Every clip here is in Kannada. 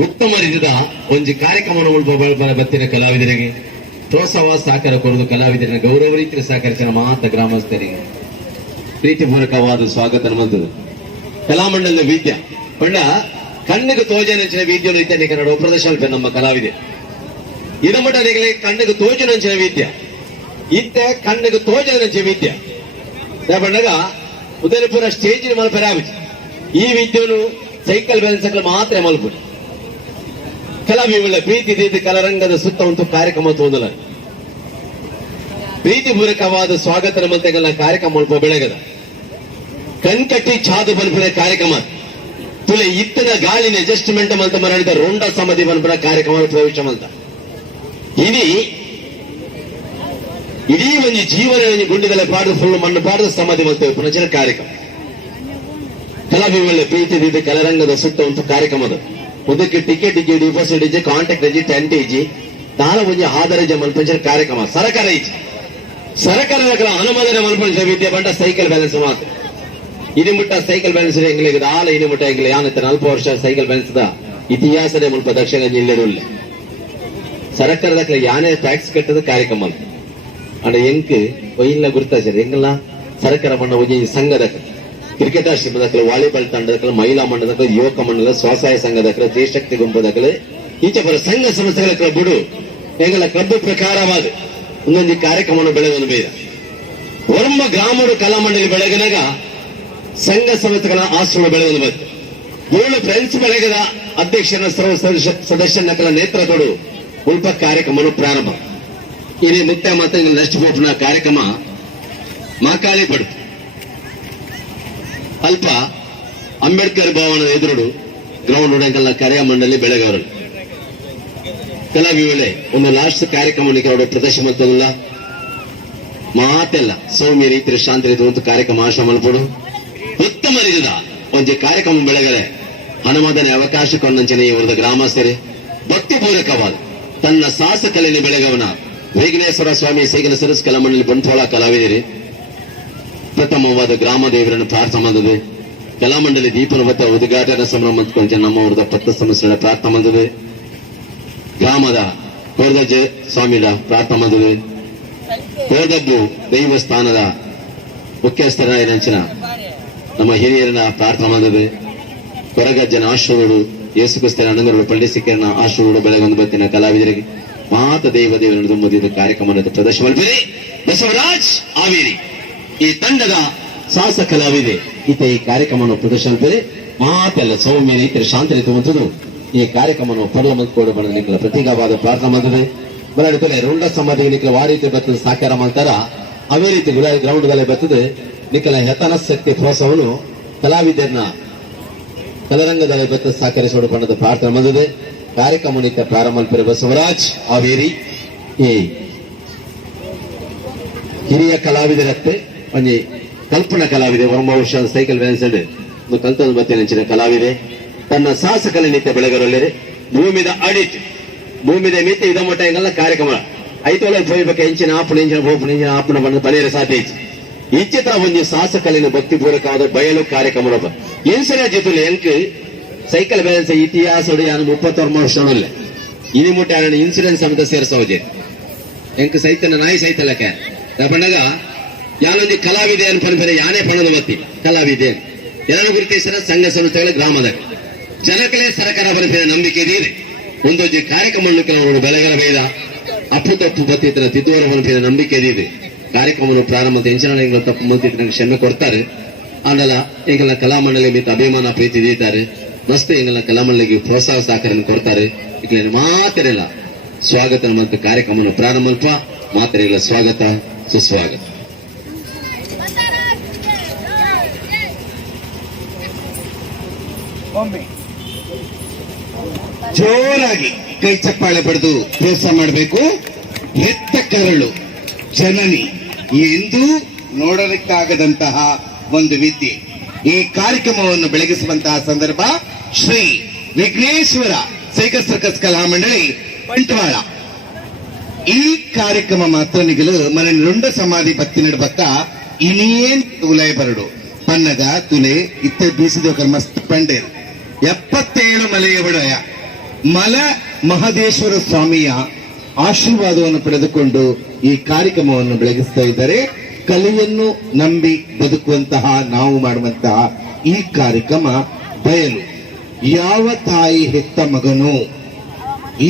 ಉತ್ತಮ ರೀತಿಯ ಒಂದು ಕಾರ್ಯಕ್ರಮವನ್ನು ಬತ್ತಿನ ಕಲಾವಿದರಿಗೆ ಪ್ರೋತ್ಸಾಹ ಸಹಕಾರ ಕೊಡುವುದು, ಕಲಾವಿದರನ್ನ ಗೌರವ ರೀತಿಯ ಸಹಕರಿಸಿದ ಮಾತ ಗ್ರಾಮಸ್ಥರಿಗೆ ಪ್ರೀತಿಪೂರ್ವಕವಾದ ಸ್ವಾಗತ ನಮ್ಮದು. ಕಲಾಮಂಡಲದ ವಿದ್ಯೆ ಪಂಡ ಕಣ್ಣಿಗೆ ತೋಜನಂಚಿನ ವಿದ್ಯೆಯನ್ನು ಇತ್ಯಾದಿ ಕನ್ನಡ ಪ್ರದರ್ಶನ ನಮ್ಮ ಕಲಾವಿದೆ ಇದಮಟ ಕಣ್ಣಿಗೆ ತೋಜನಂಚಿನ ವಿದ್ಯೆ ಇತ್ತೆ ಕಣ್ಣಿಗೆ ತೋಜನಂಚಿನ ವಿದ್ಯೆ ಪಂಡಗ ಉದಯಪುರ ಸ್ಟೇಜಿನ ಮಲ್ಪರಾಗಿ ಈ ವಿದ್ಯೆಯನ್ನು ಸೈಕಲ್ ಬ್ಯಾಲೆನ್ಸ್ ಮಾತ್ರ ಮಲ್ಪುಡಿ ಕಲಾವಿಗಳ ಪ್ರೀತಿ ರೀತಿ ಕಲರಂಗದ ಸುತ್ತ ಒಂದು ಕಾರ್ಯಕ್ರಮ ತೋದಲ ಪ್ರೀತಿಪೂರ್ವಕವಾದ ಸ್ವಾಗತ ನಮ್ಮಂತೆಗಳ ಕಾರ್ಯಕ್ರಮ ಮಲ್ಪ ಬೆಳಗದ ಕಣ್ಕಟ್ಟಿ ಚಾದು ಬಲ್ಪನ ಕಾರ್ಯಕ್ರಮ ತುಲೆ ಇತ್ತನ ಗಾಳಿನ ಅಡ್ಜಸ್ಟ್ಮೆಂಟ್ ಅಂತ ಮಾಡಿದ ರೋಂಡ ಸಮಾಧಿ ಬಲ್ಪನ ಕಾರ್ಯಕ್ರಮ ಪ್ರವೇಶ ಅಂತ ಇಡೀ ಒಂದು ಜೀವನ ಗುಂಡಿಗಳ ಪಾಡು ಫುಲ್ ಮಣ್ಣು ಪಾಡದ ಸಮಾಧಿ ಮಾಡ್ತೇವೆ ಪುನಚಿನ ಕಾರ್ಯಕ್ರಮ ಕಲಾವಿಗಳ ಪ್ರೀತಿ ರೀತಿ ಕಲರಂಗದ ಸುತ್ತ ಒಂದು ಕಾರ್ಯಕ್ರಮದ ಅದಕ್ಕೆ ಟಿಕೆಟ್ ಇಜಿ ಡಿಪಾಸಿಟ್ ಇಜಿ ಕಾಂಟ್ಯಾಕ್ಟ್ ಇಜಿ ಟೆಂಟ್ ಇಜಿ ತಾಳ ಒಂದು ಆಧಾರ ಮಲ್ಪಂಚ ಕಾರ್ಯಕ್ರಮ ಸರಕಾರ ಇಜಿ ಸರಕಾರದ ಅನುಮೋದನೆ ಮಲ್ಪಂಚ ವಿದ್ಯೆ ಬಂಡ ಸೈಕಲ್ ಬ್ಯಾಲೆನ್ಸ್ ಮಾತ್ರ ಇದು ಮುಟ್ಟ ಸೈಕಲ್ ಬ್ಯಾಲೆನ್ಸ್ ಎಂಗ್ಲಿಗೆ ಆಲ ಇದು ಮುಟ್ಟ ಎಂಗ್ಲಿ ಯಾನತ್ತ 4 ವರ್ಷ ಸೈಕಲ್ ಬ್ಯಾಲೆನ್ಸ್ ದ ಇತಿಹಾಸದ ಮುಲ್ಪ ದಕ್ಷಿಣ ಜಿಲ್ಲೆಡುಲ್ಲ ಸರಕಾರದ ಯಾನೇ ಟ್ಯಾಕ್ಸ್ ಕಟ್ಟದ ಕಾರ್ಯಕ್ರಮ ಅಂತ ಅಂಡ ಎಂಕ್ ಒಯ್ಯಿಲ್ಲ ಗುರ್ತಾಚಾರ ಎಂಗಲ್ಲ ಸರ್ಕಾರ ಮಣ್ಣ ಒಂಜಿ ಸಂಘದ ಕ್ರಿಕೆಟರ್ಶಿಪ್ ದಕ್ಕಲು ವಾಲಿಬಾಲ್ ತಂಡದಕ್ಕಲು ಮಹಿಳಾ ಮಂಡಲದ ಯುವಕ ಮಂಡಲ ಸ್ವಸಹಾಯ ಸಂಘದಕ್ಕಲು ದೇಶಕ್ತಿ ಗುಂಪದಕ್ಕಲು ಈಚೆ ಬರ ಸಂಘ ಸಂಸ್ಥೆಗಳ ಬಿಡು ಎಂಗಲ ಕ್ಲಬ್ ಪ್ರಕಾರವಾದ ಒಂದೊಂದು ಕಾರ್ಯಕ್ರಮವನ್ನು ಬೆಳೆದನು ಬೇಡ ವರ್ಮ ಗ್ರಾಮಡು ಕಲಾಮಂಡಲಿ ಬೆಳಗನಾಗ ಸಂಘ ಸಂಸ್ಥೆಗಳ ಆಶ್ರಮ ಬೆಳೆದನು ಬಂತು 7 ಫ್ರೆಂಡ್ಸ್ ಬೆಳಗದ ಅಧ್ಯಕ್ಷರ ಸರ್ವ ಸದಸ್ಯನಕಲ ನೇತೃತ್ವಡು ಉಲ್ಪ ಕಾರ್ಯಕ್ರಮವನ್ನು ಪ್ರಾರಂಭ ಇಲ್ಲಿ ಮುಕ್ತ ಮತ್ತು ನೆಕ್ಸ್ಟ್ ಬೋಟ್ನ ಕಾರ್ಯಕ್ರಮ ಮಾಕಾಳಿ ಪಡ್ತು ಅಲ್ಪ ಅಂಬೇಡ್ಕರ್ ಭವನದ ಎದುರುಡು ಗ್ರೌಂಡ್ ಉಡಂಕಲ್ಲ ಕರೆಯ ಮಂಡಳಿ ಬೆಳಗಾವರಲ್ಲಿ ಕಲಾವಿಗಳೇ ಒಂದು ಲಾಸ್ಟ್ ಕಾರ್ಯಕ್ರಮ ಪ್ರದರ್ಶನ ಮಾಡ್ತದಲ್ಲ ಮಾತೆಲ್ಲ ಸೌಮ್ಯ ರೀತಿ ಶಾಂತಿ ರೀತಿ ಒಂದು ಕಾರ್ಯಕ್ರಮ ಆಶ್ರಮ ಮಲ್ಪಡು ಉತ್ತಮ ರೀತಿಯ ಒಂದು ಕಾರ್ಯಕ್ರಮ ಬೆಳಗಡೆ ಹನುಮದನ ಅವಕಾಶ ಕೊಂಡಂಚನೆ ಇವರದ ಗ್ರಾಮಸ್ಥರೇ ಭಕ್ತಿಪೂರ್ವಕವಾದ ತನ್ನ ಸಾಹಸ ಕಲೆಯನ್ನು ಬೆಳಗವನ ವೇಗನೇಶ್ವರ ಸ್ವಾಮಿ ಸೈಕಲ್ ಸರ್ವಿಸ್ ಕಲಾಮಂಡಳಿ ಬಂಟ್ವಾಳ ಕಲಾವಿದರಿ ಪ್ರಥಮವಾದ ಗ್ರಾಮ ದೇವರನ್ನು ಪ್ರಾರ್ಥನೆ ಮಾಡಿದೆ ಕಲಾಮಂಡಲಿ ದೀಪನವತ್ತ ಉದ್ಘಾಟನಾ ಸಂಭ್ರಮ ಕೊಂಚ ನಮ್ಮವರದ ಪತ್ತ ಸಮಸ್ಯೆಗಳ ಪ್ರಾರ್ಥನೆ ಮಾಡಿದೆ ಗ್ರಾಮದ ಕೋರ್ದಜ್ಜ ಸ್ವಾಮಿಯ ಪ್ರಾರ್ಥನೆ ಮಾಡಿದೆ ಕೋರ್ದಬ್ಬು ದೈವಸ್ಥಾನದ ಮುಖ್ಯಸ್ಥರಾಗಿನ ನಮ್ಮ ಹಿರಿಯರನ್ನ ಪ್ರಾರ್ಥನೆ ಮಾಡಿದೆ ಕೊರಗಜ್ಜನ ಆಶ್ರಮಗಳು ಯೇಸುಕ್ರಿಸ್ತನ ಅಣಗರು ಪಂಡಿಸಿಕರನ ಆಶ್ರಮಗಳು ಬೆಳಗೊಂದು ಬತ್ತಿನ ಕಲಾವಿದರಿಗೆ ಮಾತ ದೇವರನ್ನು ತುಂಬುತ್ತಿದ್ದ ಕಾರ್ಯಕ್ರಮದ ಪ್ರದರ್ಶನ ಮಾಡಿದೆ ಬಸವರಾಜ್ ಹಾವೇರಿ ಈ ತಂಡದ ಸಾಹಸ ಕಲಾವಿದೆ ಈತ ಈ ಕಾರ್ಯಕ್ರಮವನ್ನು ಪ್ರದರ್ಶನ ಮಾತೆಲ್ಲ ಸೌಮ್ಯ ರೀತಿಯ ಶಾಂತಿ ರೀತಿ ಈ ಕಾರ್ಯಕ್ರಮವನ್ನು ಪರ್ಲ ಮಂತ್ಕೊಂಡು ಬಂದ ನಿಖಲ ಪ್ರತೀಕವಾದ ಪ್ರಾರ್ಥನೆ ಮಾಡಿದೆ ಬರಡಿಕಲೆ ರುಂಡ ಸಮಾಧಿಗೆ ನಿಖಲ ವಾ ರೀತಿ ಬರ್ತದೆ ಸಾಕಾರ ಮಾಡ್ತಾರ ಅವೇ ರೀತಿ ಗ್ರೌಂಡ್ ಗಳೇ ಬರ್ತದೆ ನಿಖಲ ಯತನಶಕ್ತಿ ಪ್ರೋತ್ಸಾಹವನ್ನು ಕಲಾವಿದರನ್ನ ಕಲರಂಗದಲ್ಲಿ ಬರ್ತದೆ ಸಹಕರಿಸೋಡು ಬಣ್ಣದ ಪ್ರಾರ್ಥನೆ ಮಾಡಿದೆ ಕಾರ್ಯಕ್ರಮ ನಿತ್ಯ ಪ್ರಾರಂಭ ಬಸವರಾಜ್ ಹಾವೇರಿ ಈ ಹಿರಿಯ ಕಲಾವಿದರತ್ತೆ ಒಂಜಿ ಕಲ್ಪನಾ ಕಲಾವಿದೆ ವರ್ಷ ಸೈಕಲ್ ಬ್ಯಾಲೆನ್ಸ್ ಒಂದು ಕಲ್ತದ ಮತ್ತೆ ನೆಂಚಿನ ಕಲಾವಿದೆ ತನ್ನ ಸಾಹಸ ಕಲೆ ನಿತ್ಯ ಬೆಳಗರಲ್ಲೇ ಭೂಮಿದ ಅಡಿಟ್ ಭೂಮಿದ ಮಿತಿ ಇದ ಮಟ್ಟ ಹಿಂಗಲ್ಲ ಕಾರ್ಯಕ್ರಮ ಐತೋಲ ಹೋಗ್ಬೇಕು ಹೆಂಚಿನ ಆಪಣ ಹೆಂಚಿನ ಹೋಪಣ ಹೆಂಚಿನ ಆಪಣ ಬಣ್ಣ ಬಲಿಯರ ಸಾಧ್ಯ ಈ ಚಿತ್ರ ಒಂದು ಸಾಹಸ ಕಲೆನ ಭಕ್ತಿಪೂರ್ವಕವಾದ ಬಯಲು ಕಾರ್ಯಕ್ರಮ ಏನ್ಸರ ಜಿತುಲು ಎಂಕ್ ಸೈಕಲ್ ಬ್ಯಾಲೆನ್ಸ್ ಇತಿಹಾಸ 30 ವರ್ಷ ಇನಿ ಮುಟ್ಟ ಇನ್ಸೂರೆನ್ಸ್ ಅಂತ ಸೇರಿಸೋಜೆ ಎಂಕ್ ಸೈತನ ನಾಯಿ ಸೈತಲಕ್ಕೆ ಬಣ್ಣಗ ಯಾನೊಂದು ಕಲಾವಿದೆ ಅನ್ಪನ್ಬೇರೆ ಯಾನೇ ಪಣದ ಮತ್ತಿ ಕಲಾವಿದೆ ಎಲ್ಲ ಗುರುತಿಸಿದ ಸಂಘ ಸಂಸ್ಥೆಗಳ ಗ್ರಾಮದ ಜನಕಲೇ ಸರ್ಕಾರ ಬರಬೇಡ ನಂಬಿಕೆ ಇದೆ ಒಂದು ಕಾರ್ಯಕ್ರಮ ಬೆಳಗರ ಬೇಡ ಅಪ್ಪು ತಪ್ಪು ಬತ್ತಿದ್ರ ತಿದ್ದುವರ ಬರಬೇಡ ನಂಬಿಕೆ ಇದೆ ಕಾರ್ಯಕ್ರಮವನ್ನು ಪ್ರಾರಂಭ ಹೆಂಚನ ತಪ್ಪು ಮಂತ್ರಿ ಕ್ಷಮೆ ಕೊಡ್ತಾರೆ ಆಮೇಲೆ ಈಗೆಲ್ಲ ಕಲಾಮಂಡಲಿ ಮಿತ್ತ ಅಭಿಮಾನ ಪ್ರೀತಿ ಇದ್ದಾರೆ ಮಸ್ತ್ ಈಗೆಲ್ಲ ಕಲಾಮಂಡಲಿಗೆ ಪ್ರೋತ್ಸಾಹ ಸಹಕಾರ ಕೊಡ್ತಾರೆ ಈಗ ಮಾತರೆಲ್ಲ ಸ್ವಾಗತ ಮತ್ತು ಕಾರ್ಯಕ್ರಮವನ್ನು ಪ್ರಾರಂಭ ಮಾತರೆಲ್ಲ ಸ್ವಾಗತ ಸುಸ್ವಾಗತ. ಜೋರಾಗಿ ಕೈ ಚಪ್ಪಾಳೆ ಪಡೆದು ಪ್ರೋತ್ಸಾಹ ಮಾಡಬೇಕು. ಹೆತ್ತ ಕರಳು ಜನನಿ ಎಂದೂ ನೋಡಲಿಕ್ಕಾಗದಂತಹ ಒಂದು ವಿದ್ಯೆ. ಈ ಕಾರ್ಯಕ್ರಮವನ್ನು ಬೆಳಗಿಸುವಂತಹ ಸಂದರ್ಭ ಶ್ರೀ ವಿಘ್ನೇಶ್ವರ ಸೈಕಲ್ ಸರ್ಕಸ್ ಕಲಾಮಂಡಳಿ ಬಂಟ್ವಾಳ. ಈ ಕಾರ್ಯಕ್ರಮ ಮಾತ್ರ ನಿಗಲು మన రుండ సమాధి భక్తి నడబక్క ఇనియేన్ తులై బరడు పన్నగ తులే ఇత్త బీసిది ఒక మಸ್ತ್ ಪಂಡೇರು 77 ಮಲೆಯ ಬಡಯ ಮಲ ಮಹದೇಶ್ವರ ಸ್ವಾಮಿಯ ಆಶೀರ್ವಾದವನ್ನು ಪಡೆದುಕೊಂಡು ಈ ಕಾರ್ಯಕ್ರಮವನ್ನು ಬೆಳಗಿಸ್ತಾ ಇದ್ದಾರೆ. ಕಲೆಯನ್ನು ನಂಬಿ ಬದುಕುವಂತಹ ನಾವು ಮಾಡುವಂತಹ ಈ ಕಾರ್ಯಕ್ರಮ ಬಯಲು. ಯಾವ ತಾಯಿ ಹೆತ್ತ ಮಗನೋ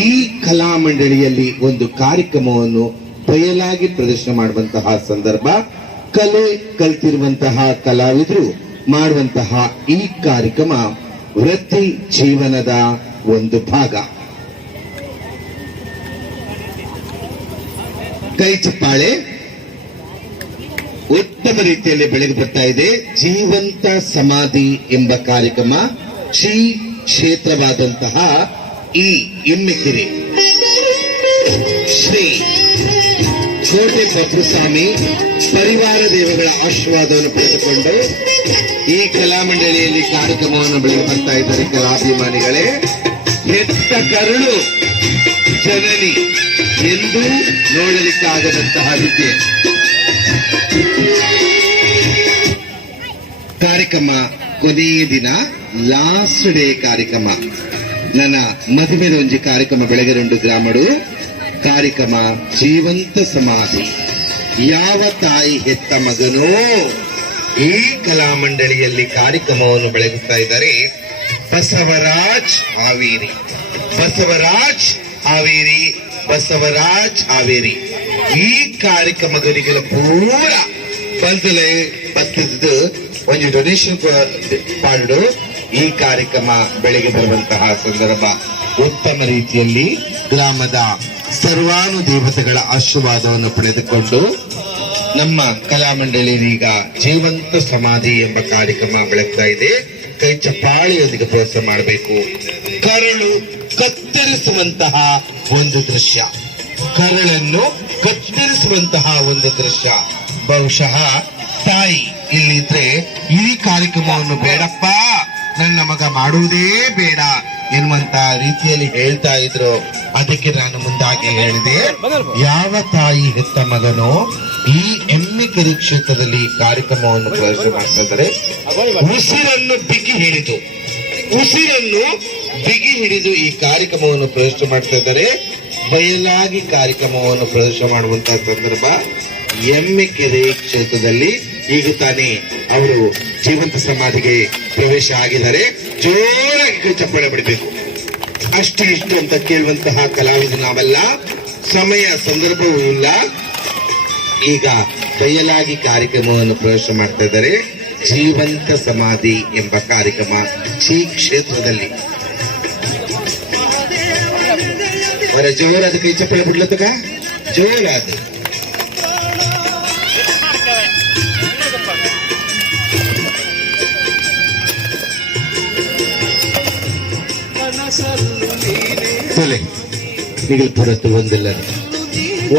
ಈ ಕಲಾ ಮಂಡಳಿಯಲ್ಲಿ ಒಂದು ಕಾರ್ಯಕ್ರಮವನ್ನು ಬಯಲಾಗಿ ಪ್ರದರ್ಶನ ಮಾಡುವಂತಹ ಸಂದರ್ಭ. ಕಲೆ ಕಲ್ತಿರುವಂತಹ ಕಲಾವಿದರು ಮಾಡುವಂತಹ ಈ ಕಾರ್ಯಕ್ರಮ ವೃತ್ತಿ ಜೀವನದ ಒಂದು ಭಾಗ. ಕೈ ಚಪ್ಪಾಳೆ ಉತ್ತಮ ರೀತಿಯಲ್ಲಿ ಬೆಳಗ್ಗೆ ಬರ್ತಾ ಇದೆ. ಜೀವಂತ ಸಮಾಧಿ ಎಂಬ ಕಾರ್ಯಕ್ರಮ ಶ್ರೀ ಕ್ಷೇತ್ರವಾದಂತಹ ಈ ಎಮ್ಮೆಕೆರೆ ಶ್ರೀ ಕೋಟೆ ಬಬ್ರುಸ್ವಾಮಿ ಪರಿವಾರ ದೇವಗಳ ಆಶೀರ್ವಾದವನ್ನು ಪಡೆದುಕೊಂಡು ಈ ಕಲಾಮಂಡಳಿಯಲ್ಲಿ ಕಾರ್ಯಕ್ರಮವನ್ನು ಬೆಳಗ್ಗೆ ಬರ್ತಾ ಇದ್ದಾರೆ. ಕಲಾಭಿಮಾನಿಗಳೇ, ಹೆತ್ತ ಕರುಳು ಜನನಿ ಎಂದೂ ನೋಡಲಿಕ್ಕಾಗದಂತಹ ವಿದ್ಯೆ. ಕಾರ್ಯಕ್ರಮ ಕೊನೆಯ ದಿನ ಲಾಸ್ಟ್ ಡೇ ಕಾರ್ಯಕ್ರಮ. ನನ್ನ ಮದುವೆದ ಒಂಜಿ ಕಾರ್ಯಕ್ರಮ ಬೆಳಗೆರೆಂಡು ಗ್ರಾಮಡು ಕಾರ್ಯಕ್ರಮ ಜೀವಂತ ಸಮಾಧಿ. ಯಾವ ತಾಯಿ ಹೆತ್ತ ಮಗನೋ ಈ ಕಲಾಮಂಡಳಿಯಲ್ಲಿ ಕಾರ್ಯಕ್ರಮವನ್ನು ಬೆಳಗುತ್ತಾ ಇದ್ದಾರೆ ಬಸವರಾಜ್ ಹಾವೇರಿ. ಬಸವರಾಜ್ ಹಾವೇರಿ, ಬಸವರಾಜ್ ಹಾವೇರಿ. ಈ ಕಾರ್ಯಕ್ರಮಗಳಿಗೆಲ್ಲ ಪೂರ ಬಂದಲೆ ಬರ್ತದ್ದು ಒಂದು ಡೊನೇಷನ್ ಪಾಡು ಈ ಕಾರ್ಯಕ್ರಮ ಬೆಳಗ್ಗೆ ಬರುವಂತಹ ಸಂದರ್ಭ. ಉತ್ತಮ ರೀತಿಯಲ್ಲಿ ಗ್ರಾಮದ ಸರ್ವಾನು ದೇವತೆಗಳ ಆಶೀರ್ವಾದವನ್ನು ಪಡೆದುಕೊಂಡು ನಮ್ಮ ಕಲಾಮಂಡಳಿ ಈಗ ಜೀವಂತ ಸಮಾಧಿ ಎಂಬ ಕಾರ್ಯಕ್ರಮ ಬೆಳಗ್ತಾ ಇದೆ. ಕೈ ಚಪ್ಪಾಳಿಯೊಂದಿಗೆ ಪ್ರೋತ್ಸಾಹ ಮಾಡಬೇಕು. ಕರಳು ಕತ್ತರಿಸುವಂತಹ ಒಂದು ದೃಶ್ಯ, ಕರಳನ್ನು ಕತ್ತರಿಸುವಂತಹ ಒಂದು ದೃಶ್ಯ. ಬಹುಶಃ ತಾಯಿ ಇಲ್ಲಿದ್ರೆ ಈ ಕಾರ್ಯಕ್ರಮವನ್ನು ಬೇಡಪ್ಪ, ನನ್ನ ಮಗ ಮಾಡುವುದೇ ಬೇಡ ಎನ್ನುವಂತ ರೀತಿಯಲ್ಲಿ ಹೇಳ್ತಾ ಇದ್ರು. ಅದಕ್ಕೆ ನಾನು ಮುಂದಾಗಿ ಹೇಳಿದೆ, ಯಾವ ತಾಯಿ ಹೆತ್ತ ಮಗನೋ ಈ ಎಮ್ಮೆಕೆರೆ ಕ್ಷೇತ್ರದಲ್ಲಿ ಕಾರ್ಯಕ್ರಮವನ್ನು ಪ್ರದರ್ಶನ ಮಾಡ್ತಾ ಇದ್ದಾರೆ. ಉಸಿರನ್ನು ಬಿಗಿ ಹಿಡಿದು ಈ ಕಾರ್ಯಕ್ರಮವನ್ನು ಪ್ರದರ್ಶನ ಮಾಡ್ತಾ ಇದ್ದಾರೆ. ಬಯಲಾಗಿ ಕಾರ್ಯಕ್ರಮವನ್ನು ಪ್ರದರ್ಶನ ಮಾಡುವಂತಹ ಸಂದರ್ಭ ಎಮ್ಮೆಕೆರೆ ಕ್ಷೇತ್ರದಲ್ಲಿ. ಈಗ ತಾನೇ ಅವರು ಜೀವಂತ ಸಮಾಧಿಗೆ ಪ್ರವೇಶ ಆಗಿದ್ದಾರೆ. ಜೋರಾಗಿ ಕೈ ಚಪ್ಪಾಳೆ ಬಿಡಬೇಕು. ಅಷ್ಟು ಇಷ್ಟು ಅಂತ ಕೇಳುವಂತಹ ಕಲಾವಿದ ನಾವಲ್ಲ, ಸಮಯ ಸಂದರ್ಭವೂ ಇಲ್ಲ. ಈಗ ಬಯಲಾಗಿ ಕಾರ್ಯಕ್ರಮವನ್ನು ಪ್ರದರ್ಶನ ಮಾಡ್ತಾ ಇದ್ದಾರೆ. ಜೀವಂತ ಸಮಾಧಿ ಎಂಬ ಕಾರ್ಯಕ್ರಮ ಶ್ರೀ ಕ್ಷೇತ್ರದಲ್ಲಿ. ಅವರ ಜೋರಾದ ಕೈ ಚಪ್ಪಾಳೆ ಬಿಡ್ಲತ್ತಕ, ಜೋರಾದ. ತೊಲೆ ನಿಗಲ್ ಪುರತ್ತು ಒಂದಿಲ್ಲ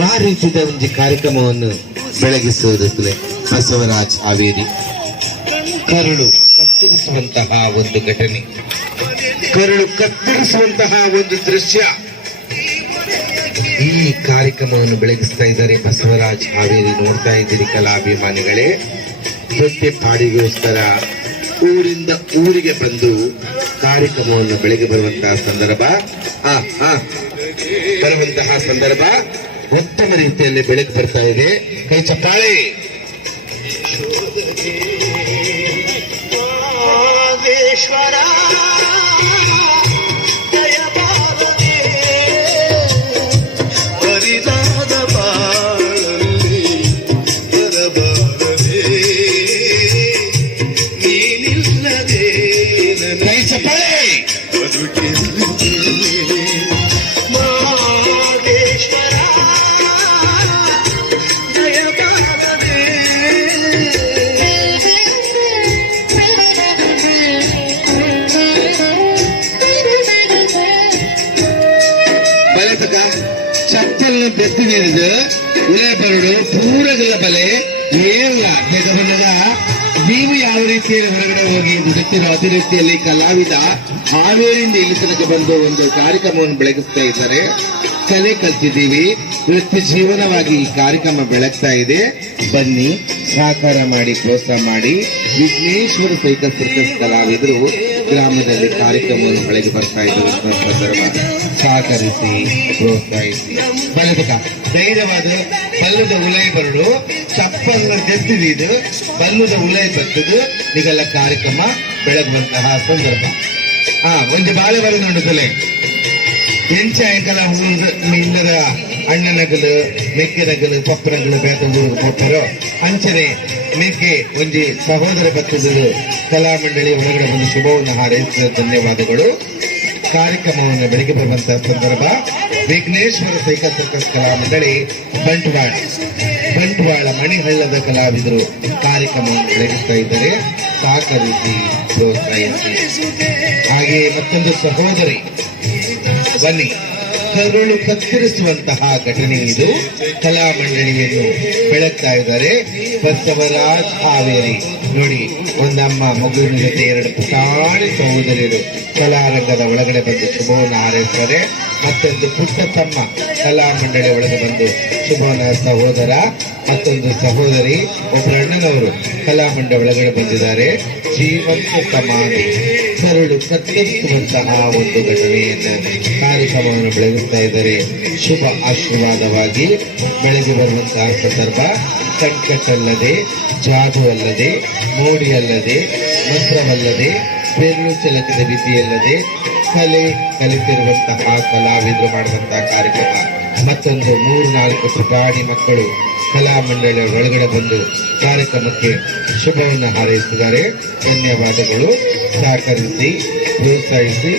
ಆ ರೀತಿಯ ಒಂದು ಕಾರ್ಯಕ್ರಮವನ್ನು ಬೆಳಗಿಸುವುದಕ್ಕೆ ಬಸವರಾಜ್ ಹಾವೇರಿ. ಕರುಳು ಕತ್ತರಿಸುವಂತಹ ಒಂದು ಘಟನೆ, ಕರುಳು ಕತ್ತರಿಸುವಂತಹ ಒಂದು ದೃಶ್ಯ. ಈ ಕಾರ್ಯಕ್ರಮವನ್ನು ಬೆಳಗಿಸ್ತಾ ಇದ್ದಾರೆ ಬಸವರಾಜ್ ಹಾವೇರಿ. ನೋಡ್ತಾ ಇದ್ದೀರಿ ಕಲಾಭಿಮಾನಿಗಳೇ, ನೃತ್ಯ ಪಾಡಿಗೋಸ್ಕರ ಊರಿಂದ ಊರಿಗೆ ಬಂದು ಕಾರ್ಯಕ್ರಮವನ್ನು ಬೆಳಗ್ಗೆ ಬರುವಂತಹ ಸಂದರ್ಭ ಉತ್ತಮ ರೀತಿಯಲ್ಲಿ ಬೆಳಗ್ಗೆ ಬರ್ತಾ ಇದೆ. ಕೈ ಚಪ್ಪಾಳೆ. ಕೈ ಚಪ್ಪಾಳೆ. ಚಪ್ಪಲ್ನ ಬೆತ್ತಿ ನೀಡಿದ ಉಲೆ ಬರಡು ಪೂರಗಳ ಬಲೆ ಏನಿಲ್ಲ ಬೇಗ. ನೀವು ಯಾವ ರೀತಿಯಲ್ಲಿ ಹೊರಗಡೆ ಹೋಗಿ ದುಡಿತಿರೋ ಅದೇ ರೀತಿಯಲ್ಲಿ ಕಲಾವಿದ ಹಾವೇರಿಯಿಂದ ಇಲ್ಲಿ ತನಕ ಬಂದು ಒಂದು ಕಾರ್ಯಕ್ರಮವನ್ನು ಬೆಳಗಿಸ್ತಾ ಇದ್ದಾರೆ. ಕಲೆ ಕಲ್ತಿದ್ದೀವಿ, ವೃತ್ತಿ ಜೀವನವಾಗಿ ಈ ಕಾರ್ಯಕ್ರಮ ಬೆಳಗ್ತಾ ಇದೆ. ಬನ್ನಿ, ಸಹಕಾರ ಮಾಡಿ, ಪ್ರೋತ್ಸಾಹ ಮಾಡಿ. ವಿಘ್ನೇಶ್ವರ ಸೈಕಲ್ ಸರ್ಕಸ್ ಕಲಾವಿದರು ಗ್ರಾಮದಲ್ಲಿ ಕಾರ್ಯಕ್ರಮವನ್ನು ಬೆಳಗ್ಗೆ ಬರ್ತಾ ಇದ್ದಂತಹ ಸಂದರ್ಭ ಸಹಕರಿಸಿ ಪ್ರೋತ್ಸಾಹಿಸಿ ಬಲ್ಲದ ಧೈರ್ಯವಾದ ಬಲ್ಲದ ಉಲೈ ಬರಡು ಚಪ್ಪನ್ನ ಗೆದ್ದಿದ್ದು ಬಲ್ಲದ ಉಲೈ ಬರ್ತದು ನಿಗಲ್ಲ ಕಾರ್ಯಕ್ರಮ ಬೆಳಗುವಂತಹ ಸಂದರ್ಭ ಒಂದು ಬಾಳೆ ಬರೋದುಂಡುತ್ತಲೇ ಎಂಚ ಎಂಕಲ ಇಲ್ಲದ ಅಣ್ಣನಗಲು ಮೆಕ್ಕೆನಗಲು ಪಪ್ಪನಗಲು ಬೇತ ಊರಿಗೆ ಕೊಟ್ಟರು ಅಂಚನೆ ಮೆಕ್ಕೆ ಒಂದು ಸಹೋದರ ಬತ್ತದ ಕಲಾಮಂಡಳಿ ಒಳಗಡೆ ಬಂದು ಶುಭವನ್ನು ಹಾರೈಸಿದ ಧನ್ಯವಾದಗಳು. ಕಾರ್ಯಕ್ರಮವನ್ನು ಬೆಳಿಗ್ಗೆ ಬರುವಂತಹ ಸಂದರ್ಭ ವಿಘ್ನೇಶ್ವರ ಸೈಕಲ್ ಸರ್ಕಸ್ ಕಲಾಮಂಡಳಿ ಬಂಟ್ವಾಳ ಮಣಿಹಳ್ಳದ ಕಲಾವಿದರು ಕಾರ್ಯಕ್ರಮವನ್ನು ಬೆಳಗಿಸ್ತಾ ಇದ್ದಾರೆ. ಸಹಕರಿಸಿ ಪ್ರೋತ್ಸಾಹಿಸಿ. ಹಾಗೆಯೇ ಮತ್ತೊಂದು ಸಹೋದರಿ ಬನ್ನಿ ಕರುಳು ಕತ್ತರಿಸುವಂತಹ ಘಟನೆ ಇದು. ಕಲಾಮಂಡಳಿಯನ್ನು ಬೆಳಗ್ತಾ ಇದ್ದಾರೆ ಬಸವರಾಜ್ ಹಾವೇರಿ. ನೋಡಿ, ಒಂದಮ್ಮ ಮಗುವಿನ ಜೊತೆ ಎರಡು ಪುಟಾಣಿ ಸಹೋದರಿಯರು ಕಲಾರಂಗದ ಒಳಗಡೆ ಬಂದು ಶುಭವನ್ನು ಹಾರೈಸ್ತಾರೆ. ಮತ್ತೊಂದು ಪುಟ್ಟ ತಮ್ಮ ಕಲಾಮಂಡಳಿ ಒಳಗೆ ಬಂದು ಶುಭವನ ಸಹೋದರ, ಮತ್ತೊಂದು ಸಹೋದರಿ, ಒಬ್ಬರ ಅಣ್ಣನವರು ಕಲಾಮಂಡಳಿ ಒಳಗಡೆ ಬಂದಿದ್ದಾರೆ. ಜೀವಂತ ಸಮಾಧಿ ಕರುಳು ಕತ್ತರಿಸುವಂತಹ ಒಂದು ಘಟನೆಯನ್ನು ಕಾರ್ಯಕ್ರಮವನ್ನು ಬೆಳಗಿಸ್ತಾ ಇದ್ದಾರೆ. ಶುಭ ಆಶೀರ್ವಾದವಾಗಿ ಬೆಳಗ್ಗೆ ಬರುವಂತಹ ಸಂದರ್ಭ ಕಣ್ಕಟ್ಟಲ್ಲದೆ, ಜಾದು ಅಲ್ಲದೆ, ಮೋಡಿ ಅಲ್ಲದೆ, ಮಂತ್ರವಲ್ಲದೆ, ಬೆರಳು ಚಲಕದ ವಿದ್ಯೆಯಲ್ಲದೆ ಕಲೆ ಕಲಿತಿರುವಂತಹ ಕಲಾವಿದರು ಮಾಡುವಂತಹ ಕಾರ್ಯಕ್ರಮ. ಮತ್ತೊಂದು 3-4 ಪುಟಾಣಿ ಮಕ್ಕಳು ಕಲಾಮಂಡಳಿಯ ಒಳಗಡೆ ಬಂದು ಕಾರ್ಯಕ್ರಮಕ್ಕೆ ಶುಭವನ್ನು ಹಾರೈಸಿದ್ದಾರೆ. ಧನ್ಯವಾದಗಳು. ಸಹಕರಿಸಿ ಪ್ರೋತ್ಸಾಹಿಸಿ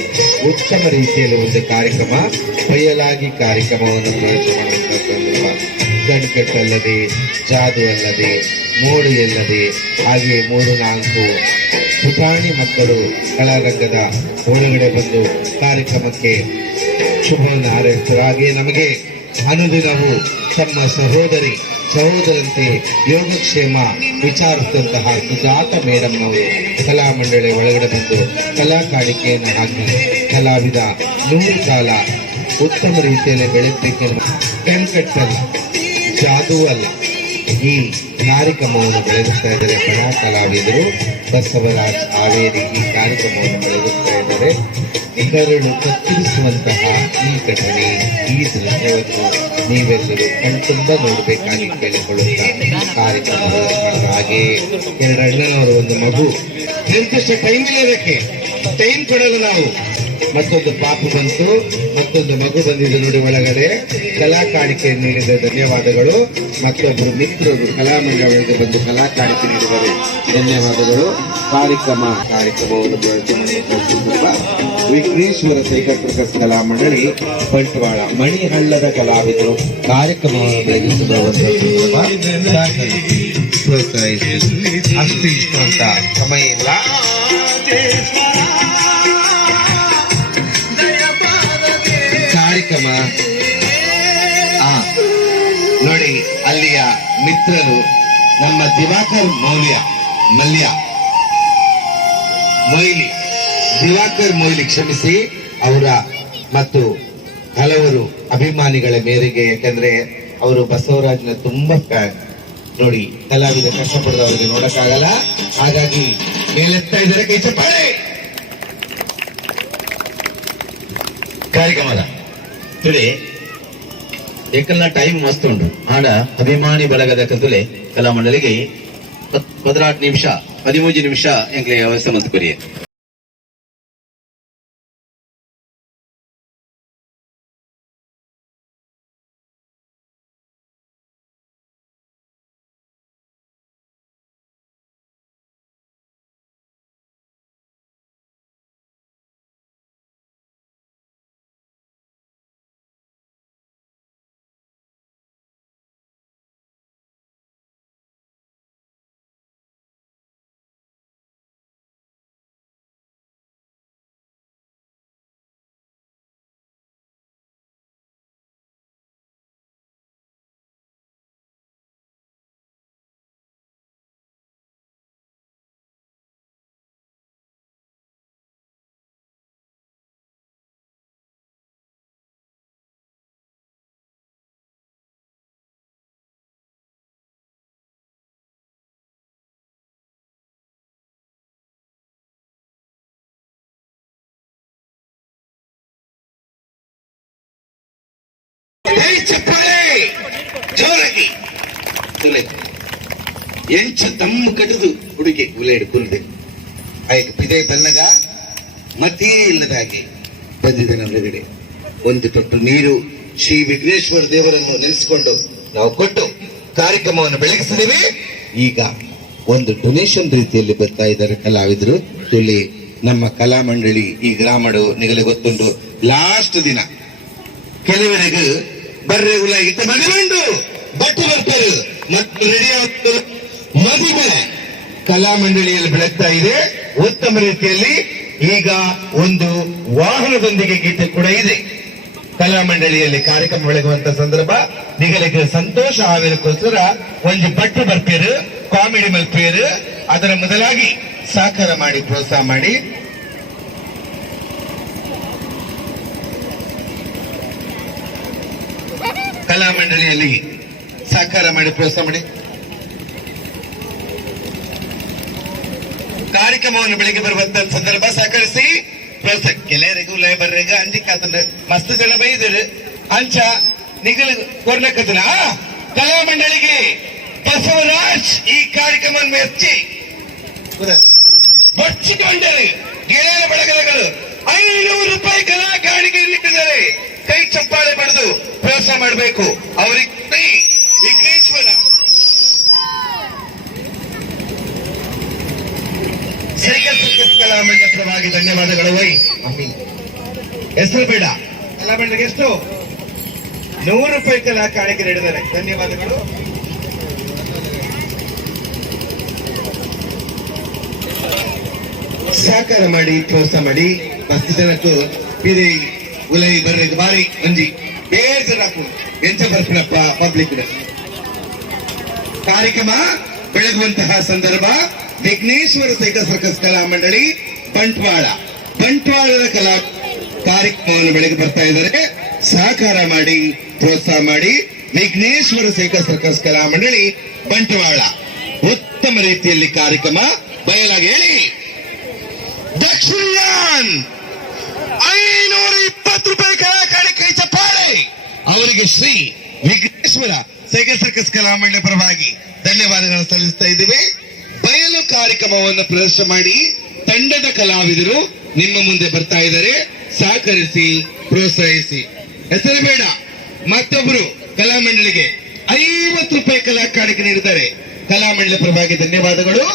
ಉತ್ತಮ ರೀತಿಯಲ್ಲಿ ಒಂದು ಕಾರ್ಯಕ್ರಮ ಬಯಲಾಗಿ ಕಾರ್ಯಕ್ರಮವನ್ನು ಪ್ರದರ್ಶನ ಮಾಡುವಂತಹ ಸಂದರ್ಭ. ಗಣ್ಕಟ್ಟಲ್ಲದೆ, ಜಾದು ಅಲ್ಲದೆ, ಮೋಡಿ ಅಲ್ಲದೆ, ಹಾಗೆ 3-4 ಪುಟಾಣಿ ಮಕ್ಕಳು ಕಲಾರಂಗದ ಒಳಗಡೆ ಬಂದು ಕಾರ್ಯಕ್ರಮಕ್ಕೆ ಶುಭವನ್ನು ಹಾರೈಸಿದರು. ಹಾಗೆ ನಮಗೆ ಅನುದಿನವೂ ತಮ್ಮ ಸಹೋದರಂತೆ ಯೋಗಕ್ಷೇಮ ವಿಚಾರಿಸಿದಂತಹ ಸುಜಾತ ಮೇಡಮ್ ಅವರು ಕಲಾಮಂಡಳಿ ಒಳಗಡೆ ಬಂದು ಕಲಾ ಕಾಣಿಕೆಯನ್ನು ಹಾಕಿ ಕಲಾವಿದ 100 ಕಾಲ ಉತ್ತಮ ರೀತಿಯಲ್ಲಿ ಬೆಳೆಸಬೇಕೆಂಬ ಕಣ್ಕಟ್ಟಲ್ಲಿ ಜಾದೂ ಅಲ್ಲ ಈ ಕಾರ್ಯಕ್ರಮವನ್ನು ಬೆಳಗಿಸ್ತಾ ಇದ್ದಾರೆ. ಬಡ ಕಲಾವಿದರು ಬಸವರಾಜ್ ಹಾವೇರಿ ಈ ಕಾರ್ಯಕ್ರಮವನ್ನು ಬೆಳಗಿಸ್ತಾ ಇದ್ದಾರೆ. ಕರುಳು ಕತ್ತರಿಸುವಂತಹ ಈ ಘಟನೆ, ಈ ದೃಶ್ಯವನ್ನು ನೀವೆಲ್ಲರೂ ಕಣ್ತುಂಬ ನೋಡಬೇಕಾಗಿ ಕೇಳಿಕೊಳ್ಳುತ್ತಾ ಕಾರ್ಯಕ್ರಮವನ್ನು ಮಾಡಿದ. ಹಾಗೆ 2 ಅಣ್ಣನವರು, ಒಂದು ಮಗು, ನಿರ್ದಿಷ್ಟ ಟೈಮ್ ಇಲ್ಲದಕ್ಕೆ ಟೈಮ್ ಕೊಡಲು ನಾವು ಮತ್ತೊಂದು ಪಾಪು ಬಂತು, ಮತ್ತೊಂದು ಮಗು ಬಂದಿದ್ದು ನೋಡಿ ಒಳಗಡೆ. ಕಲಾ ಕಾಣಿಕೆ ನೀಡಿದ ಧನ್ಯವಾದಗಳು. ಮತ್ತೊಬ್ಬರು ಮಿತ್ರರು ಕಲಾಮಂಡಳಿಗೆ ಬಂದು ಕಲಾ ಕಾಣಿಕೆ ನೀಡಿದರೆ ಧನ್ಯವಾದಗಳು. ಕಾರ್ಯಕ್ರಮವನ್ನು ವಿಘ್ನೇಶ್ವರ ಸೈಕಲ್ ಸರ್ಕಸ್ ಕಲಾಮಂಡಳಿ ಬಂಟ್ವಾಳ ಮಣಿಹಳ್ಳದ ಕಲಾವಿದರು ಕಾರ್ಯಕ್ರಮವನ್ನು ಬೆಳಗಿಸುವ ಪ್ರೋತ್ಸಾಹಿಸಿ. ಅಷ್ಟು ಇಷ್ಟು ಅಂತ ಸಮಯ ಇಲ್ಲ. ಕಾರ್ಯಕ್ರಮ ನೋಡಿ, ಅಲ್ಲಿಯ ಮಿತ್ರರು ನಮ್ಮ ದಿವಾಕರ್ ಮೊಯ್ಲಿ ಕ್ಷಮಿಸಿ, ಅವರ ಮತ್ತು ಹಲವರು ಅಭಿಮಾನಿಗಳ ಮೇರೆಗೆ, ಯಾಕಂದ್ರೆ ಅವರು ಬಸವರಾಜ್ನ ತುಂಬಾ ಫ್ಯಾನ್. ನೋಡಿ, ಕಲಾವಿದ ಕಷ್ಟಪಡದವರಿಗೆ ನೋಡಕ್ಕಾಗಲ್ಲ, ಹಾಗಾಗಿ ಮೇಲೆತ್ತಾ ಇದ್ದಾರೆ. ಕೈ ಚಪ್ಪಾಳೆ. ಕಾರ್ಯಕ್ರಮದ ತುಳಿ ಏಕಲ್ನ ಟೈಮ್ ಮಸ್ತ್ ಉಂಟು. ಆಡ ಅಭಿಮಾನಿ ಬಳಗದ ಕತುಲೆ ಕಲಾಮಂಡಳಿಗೆ 18 ನಿಮಿಷ 13 ನಿಮಿಷ ಎಂಕ್ಲೆ ವ್ಯವಸ್ಥೆ ಮತ್ತು ಕೊರಿಯೆ. ಕೈ ಚಪ್ಪಾಳೆ ಜೋರಾಗಿ ಎಂಚ ತಮ್ಮ ಕಟದು ಹುಡುಗಿ ಉಲೇಡು ಕುಲ್ದೆ ಆಯ್ತು ಪಿದೆ ತನ್ನಗ ಮತೇ ಇಲ್ಲದ ಹಾಗೆ ಬಂದಿದೆ ನಮ್ಮ ಹೊರಗಡೆ ಒಂದು ತೊಟ್ಟು ನೀರು ಶ್ರೀ ವಿಘ್ನೇಶ್ವರ ದೇವರನ್ನು ನೆನೆಸಿಕೊಂಡು ನಾವು ಕೊಟ್ಟು ಕಾರ್ಯಕ್ರಮವನ್ನು ಬೆಳಗಿಸಿದ್ದೇವೆ. ಈಗ ಒಂದು ಡೊನೇಷನ್ ರೀತಿಯಲ್ಲಿ ಬರ್ತಾ ಇದ್ದಾರೆ ಕಲಾವಿದರು. ಇಲ್ಲಿ ನಮ್ಮ ಕಲಾ ಮಂಡಳಿ ಈ ಗ್ರಾಮಡು ನಿಗಲೆ ಗೊತ್ತುಂಟು. ಲಾಸ್ಟ್ ದಿನ ಕೆಲವರಿಗೆ ಬರ್ರೆ ಉಲ ಇತ್ತ ಮದುವೆಂಡು ಬಟ್ಟು ಬರ್ತಾರೆ ಮತ್ತು ರೆಡಿ ಆಗ್ತಾರೆ. ಮದುವೆ ಕಲಾ ಮಂಡಳಿಯಲ್ಲಿ ಬೆಳಗ್ತಾ ಇದೆ ಉತ್ತಮ ರೀತಿಯಲ್ಲಿ. ಈಗ ಒಂದು ವಾಹನದೊಂದಿಗೆ ಗೀತೆ ಕೂಡ ಇದೆ. ಕಲಾ ಮಂಡಳಿಯಲ್ಲಿ ಕಾರ್ಯಕ್ರಮ ಬೆಳಗುವಂತ ಸಂದರ್ಭ ನಿಗಲಿಗೆ ಸಂತೋಷ ಆಗೋದಕ್ಕೋಸ್ಕರ ಒಂದು ಬಟ್ಟು ಬರ್ಪೇರು ಕಾಮಿಡಿ ಮಲ್ಪೇರು ಅದರ ಮೊದಲಾಗಿ ಸಹಕಾರ ಮಾಡಿ ಪ್ರೋತ್ಸಾಹ ಮಾಡಿ. ಕಲಾ ಮಂಡಳಿಯಲ್ಲಿ ಸಹಕಾರ ಮಾಡಿ ಪ್ರೋತ್ಸಾಹ ಮಾಡಿ. ಕಾರ್ಯಕ್ರಮವನ್ನು ಬೆಳಿಗ್ಗೆ ಬರುವಂತ ಸಂದರ್ಭ ಸಹಕರಿಸಿ ಪ್ರೋತ್ಸಾಹ. ಕೆಲವರಿಗೂ ಲೇಬರ್ಗ ಅಂಜಿಕಾತಂದ್ರೆ ಮಸ್ತ್ ಜನ ಬೈದರು ಅಂಚ ನಿಗಲ ಕೊರ್ಲಕತ್ತನ ಕಲಾ ಮಂಡಳಿಗೆ ಬಸವರಾಜ್ ಈ ಕಾರ್ಯಕ್ರಮವನ್ನು ಮೆಚ್ಚಿ ಬಚ್ಚಿಕೊಂಡರೆ ಗೆಳೆಯರ ಬಳಗಗಳು 500 ರೂಪಾಯಿ ಕಲಾ ಕಾಣಿಕೆ ನೀಡಿದ್ದಾರೆ. ಕೈ ಚಪ್ಪಾಳೆ ಪಡೆದು ಪ್ರೋತ್ಸಾಹ ಮಾಡಬೇಕು ಅವರಿಗೆ. ವಿಘ್ನೇಶ್ವರ ಕಲಾ ಮಂಡಳಿ ಪರವಾಗಿ ಧನ್ಯವಾದಗಳು. ವೈ ಅಮ್ಮಿ ಹೆಸರು ಬೇಡ. ಕಲಾ ಮಂಡಳಿಗೆ ಎಷ್ಟು 100 ರೂಪಾಯಿ ಕಲಾ ಕಾಣಿಕೆ ನೀಡಿದ್ದಾರೆ. ಧನ್ಯವಾದಗಳು. ಸಹಕಾರ ಮಾಡಿ ಪ್ರೋತ್ಸಾಹ ಮಾಡಿ. ಮಸ್ತ್ ಜನಕ್ಕೂ ಬಿರಿ ಉಲೈ ಬರ್ರಿ ಬಾರಿ ಅಂಜಿ ಬೇಜಾರಾಕು ಎಂಚ ಬರ್ತೀನಪ್ಪ ಪಬ್ಲಿಕ್ ಕಾರ್ಯಕ್ರಮ ಬೆಳಗುವಂತಹ ಸಂದರ್ಭ. ವಿಘ್ನೇಶ್ವರ ಸೈಕಲ್ ಸರ್ಕಸ್ ಕಲಾ ಮಂಡಳಿ ಬಂಟ್ವಾಳದ ಕಲಾ ಕಾರ್ಯಕ್ರಮವನ್ನು ಬೆಳಗ್ಗೆ ಬರ್ತಾ ಇದ್ದಾರೆ. ಸಹಕಾರ ಮಾಡಿ ಪ್ರೋತ್ಸಾಹ ಮಾಡಿ. ವಿಘ್ನೇಶ್ವರ ಸೈಕಲ್ ಸರ್ಕಸ್ ಕಲಾ ಮಂಡಳಿ ಬಂಟ್ವಾಳ ಉತ್ತಮ ರೀತಿಯಲ್ಲಿ ಕಾರ್ಯಕ್ರಮ ಬಯಲಾಗಿ ಹೇಳಿ. ದಕ್ಷಿಣ 520 ರೂಪಾಯಿ ಕಲಾ ಕಾಣಿಕೆ ಚಪ್ಪಾಳೆ ಅವರಿಗೆ ಶ್ರೀ ವಿಘ್ನೇಶ್ವರ ಸೈಕಲ್ ಸರ್ಕಸ್ ಕಲಾ ಮಂಡಳಿ ಪರವಾಗಿ ಧನ್ಯವಾದಗಳನ್ನು ಸಲ್ಲಿಸ್ತಾ ಇದ್ದೀವಿ. ಬಯಲು ಕಾರ್ಯಕ್ರಮವನ್ನು ಪ್ರದರ್ಶನ ಮಾಡಿ ತಂಡದ ಕಲಾವಿದರು ನಿಮ್ಮ ಮುಂದೆ ಬರ್ತಾ ಇದ್ದಾರೆ. ಸಹಕರಿಸಿ ಪ್ರೋತ್ಸಾಹಿಸಿ. ಹೆಸರು ಬೇಡ. ಮತ್ತೊಬ್ಬರು ಕಲಾ ಮಂಡಳಿಗೆ 50 ರೂಪಾಯಿ ಕಲಾ ಕಾಣಿಕೆ ನೀಡಿದ್ದಾರೆ. ಕಲಾ ಮಂಡಳಿ ಪರವಾಗಿ ಧನ್ಯವಾದಗಳು.